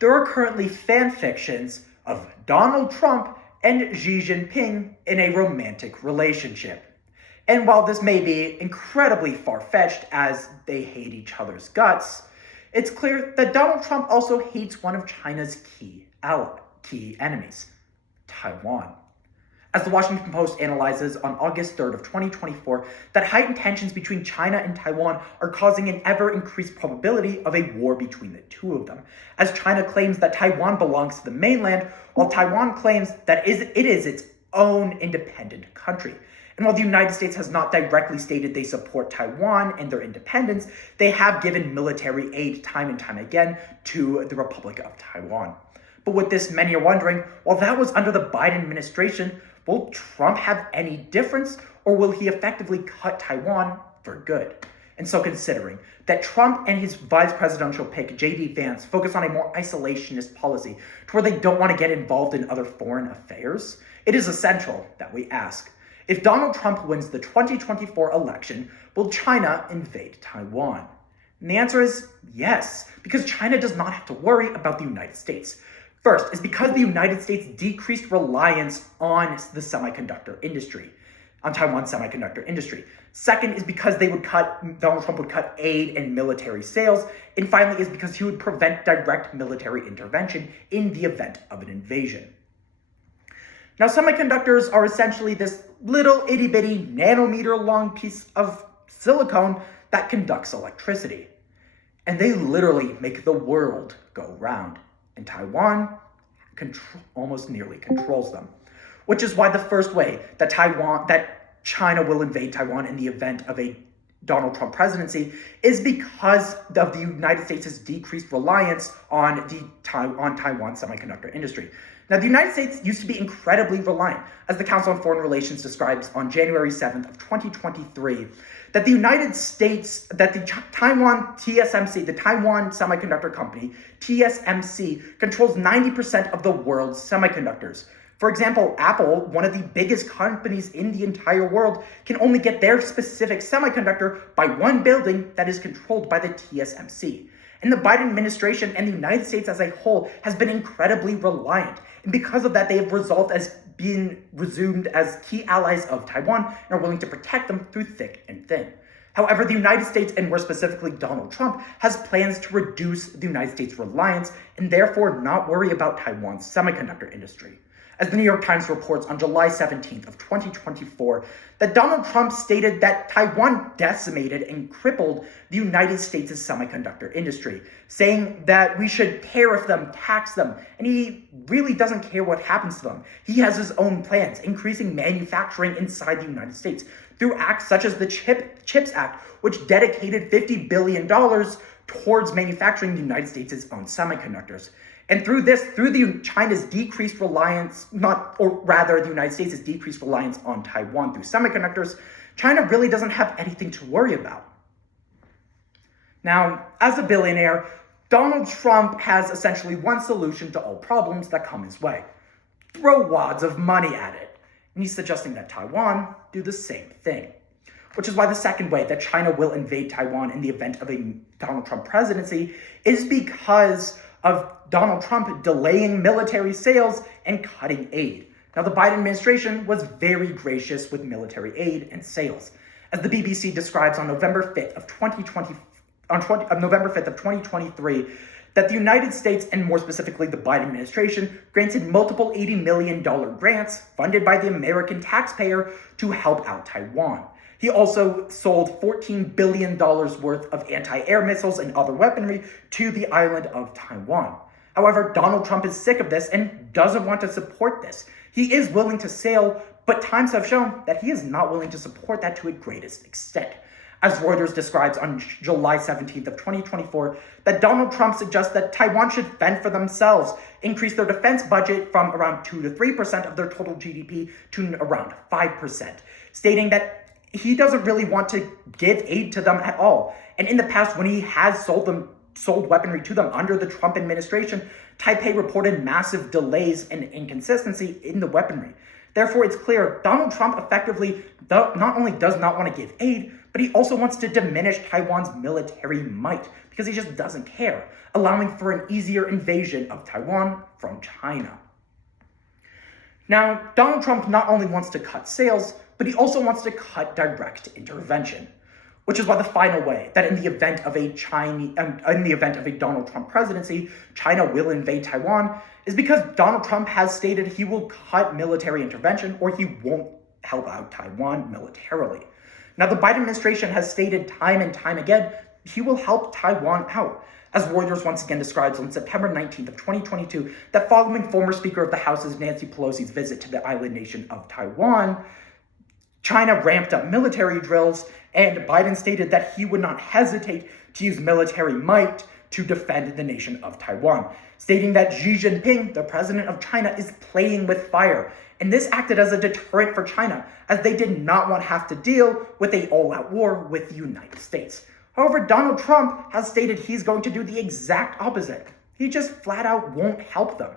there are currently fan fictions of Donald Trump and Xi Jinping in a romantic relationship. And while this may be incredibly far-fetched as they hate each other's guts, it's clear that Donald Trump also hates one of China's key enemies, Taiwan. As the Washington Post analyzes on August 3rd of 2024, that heightened tensions between China and Taiwan are causing an ever-increased probability of a war between the two of them, as China claims that Taiwan belongs to the mainland, while Taiwan claims that it is its own independent country. And while the United States has not directly stated they support Taiwan and their independence, they have given military aid time and time again to the Republic of Taiwan. But with this, many are wondering, while that was under the Biden administration, will Trump have any difference, or will he effectively cut Taiwan for good? And so considering that Trump and his vice presidential pick, J.D. Vance, focus on a more isolationist policy to where they don't want to get involved in other foreign affairs, it is essential that we ask, if Donald Trump wins the 2024 election, will China invade Taiwan? And the answer is yes, because China does not have to worry about the United States. First is because the United States decreased reliance on the semiconductor industry, on Taiwan's semiconductor industry. Second is because Donald Trump would cut aid and military sales. And finally is because he would prevent direct military intervention in the event of an invasion. Now, semiconductors are essentially this little itty bitty nanometer long piece of silicone that conducts electricity. And they literally make the world go round. And Taiwan almost nearly controls them. Which is why the first way that China will invade Taiwan in the event of a Donald Trump presidency is because of the United States' decreased reliance on Taiwan's semiconductor industry. Now, the United States used to be incredibly reliant, as the Council on Foreign Relations describes on January 7th of 2023, that the United States, that the Taiwan TSMC, the Taiwan Semiconductor Company, TSMC, controls 90% of the world's semiconductors. For example, Apple, one of the biggest companies in the entire world, can only get their specific semiconductor by one building that is controlled by the TSMC. And the Biden administration and the United States as a whole has been incredibly reliant. And because of that, they have resolved as being resumed as key allies of Taiwan and are willing to protect them through thick and thin. However, the United States, and more specifically Donald Trump, has plans to reduce the United States' reliance and therefore not worry about Taiwan's semiconductor industry. As the New York Times reports on July 17th of 2024, that Donald Trump stated that Taiwan decimated and crippled the United States' semiconductor industry, saying that we should tariff them, tax them, and he really doesn't care what happens to them. He has his own plans, increasing manufacturing inside the United States through acts such as the CHIPS Act, which dedicated $50 billion towards manufacturing the United States' own semiconductors. And through China's decreased reliance, the United States' decreased reliance on Taiwan through semiconductors, China really doesn't have anything to worry about. Now, as a billionaire, Donald Trump has essentially one solution to all problems that come his way: throw wads of money at it. And he's suggesting that Taiwan do the same thing. Which is why the second way that China will invade Taiwan in the event of a Donald Trump presidency is because of Donald Trump delaying military sales and cutting aid. Now, the Biden administration was very gracious with military aid and sales. As the BBC describes on November 5th of 2023, that the United States, and more specifically the Biden administration, granted multiple $80 million grants funded by the American taxpayer to help out Taiwan. He also sold $14 billion worth of anti-air missiles and other weaponry to the island of Taiwan. However, Donald Trump is sick of this and doesn't want to support this. He is willing to sail, but times have shown that he is not willing to support that to its greatest extent. As Reuters describes on July 17th of 2024, that Donald Trump suggests that Taiwan should fend for themselves, increase their defense budget from around 2 to 3% of their total GDP to around 5%, stating that he doesn't really want to give aid to them at all. And in the past, when he has sold weaponry to them under the Trump administration, Taipei reported massive delays and inconsistency in the weaponry. Therefore, it's clear Donald Trump effectively not only does not want to give aid, but he also wants to diminish Taiwan's military might because he just doesn't care, allowing for an easier invasion of Taiwan from China. Now, Donald Trump not only wants to cut sales, but he also wants to cut direct intervention, which is why the final way that in the event of a Donald Trump presidency, China will invade Taiwan is because Donald Trump has stated he will cut military intervention or he won't help out Taiwan militarily. Now, the Biden administration has stated time and time again he will help Taiwan out, as Reuters once again describes on September 19th of 2022 that following former Speaker of the House's Nancy Pelosi's visit to the island nation of Taiwan, China ramped up military drills, and Biden stated that he would not hesitate to use military might to defend the nation of Taiwan, stating that Xi Jinping, the president of China, is playing with fire. And this acted as a deterrent for China, as they did not want to have to deal with an all-out war with the United States. However, Donald Trump has stated he's going to do the exact opposite. He just flat out won't help them.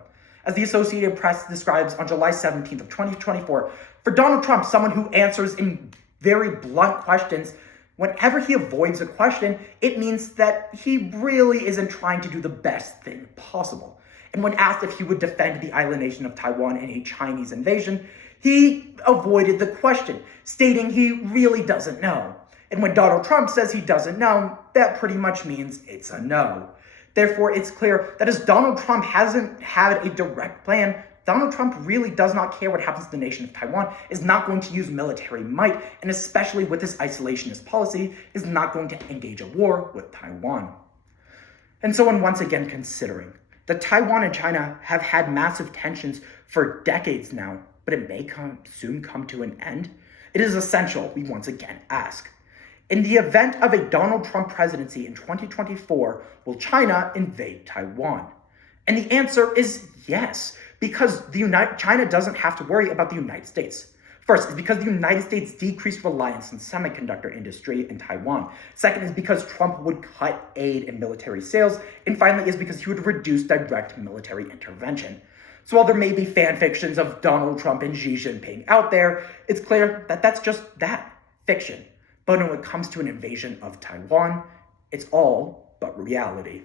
As the Associated Press describes on July 17th of 2024, for Donald Trump, someone who answers in very blunt questions, whenever he avoids a question, it means that he really isn't trying to do the best thing possible. And when asked if he would defend the island nation of Taiwan in a Chinese invasion, he avoided the question, stating he really doesn't know. And when Donald Trump says he doesn't know, that pretty much means it's a no. Therefore, it's clear that as Donald Trump hasn't had a direct plan, Donald Trump really does not care what happens to the nation of Taiwan, is not going to use military might, and especially with his isolationist policy, is not going to engage a war with Taiwan. And so when once again considering that Taiwan and China have had massive tensions for decades now, but it may soon come to an end, it is essential we once again ask, in the event of a Donald Trump presidency in 2024, will China invade Taiwan? And the answer is yes, because China doesn't have to worry about the United States. First, it's because the United States decreased reliance on semiconductor industry in Taiwan. Second is because Trump would cut aid and military sales. And finally is because he would reduce direct military intervention. So while there may be fan fictions of Donald Trump and Xi Jinping out there, it's clear that that's just that, fiction. But when it comes to an invasion of Taiwan, it's all but reality.